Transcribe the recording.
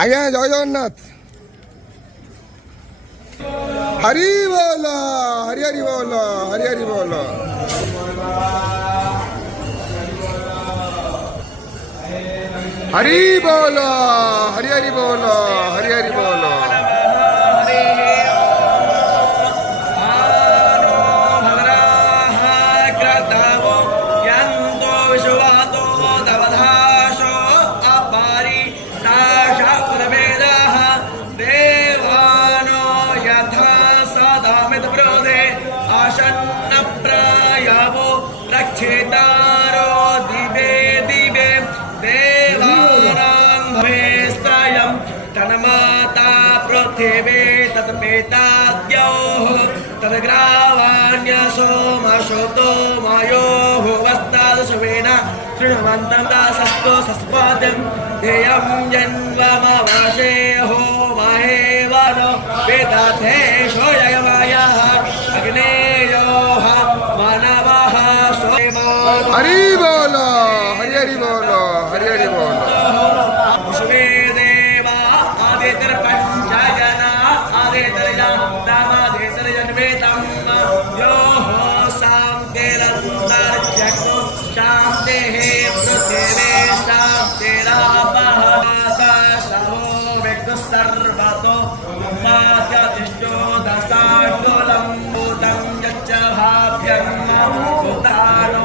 আজ্ঞা জয় জগন্নাথ। হরি বল, হরি হরি বল, হরি হরি বল। হরি বল, হরি হরি বল, হরি হরি বল। रक्षेतारो दिवे दिवे देवानां भवेस्त्रयं तन्माता पृथिवी तत्पेताद्योः तद्ग्रावाण्यसो मशोतो मयोः वस्तादशवेन शृण्वन्तं दासस्तो सस्पदं ध्येयं जन्ममवशे हो महेवनो वेदाथे शोयमायः अग्नेयोः मानवः हरि बोल, हरि हरि बोल, हरि हरि बोल। विश्वे देवा आदितर पंचजना आदितर दामादितर जन्मेतम यो हो शांतिरंतर्जगतो शांतिः पृथिवी शांतिरापः आकाशो वेक्तुः सर्वतो नात्यतिष्ठो दशाङ्गुलं भूतं यच्च भाव्यं भूतानो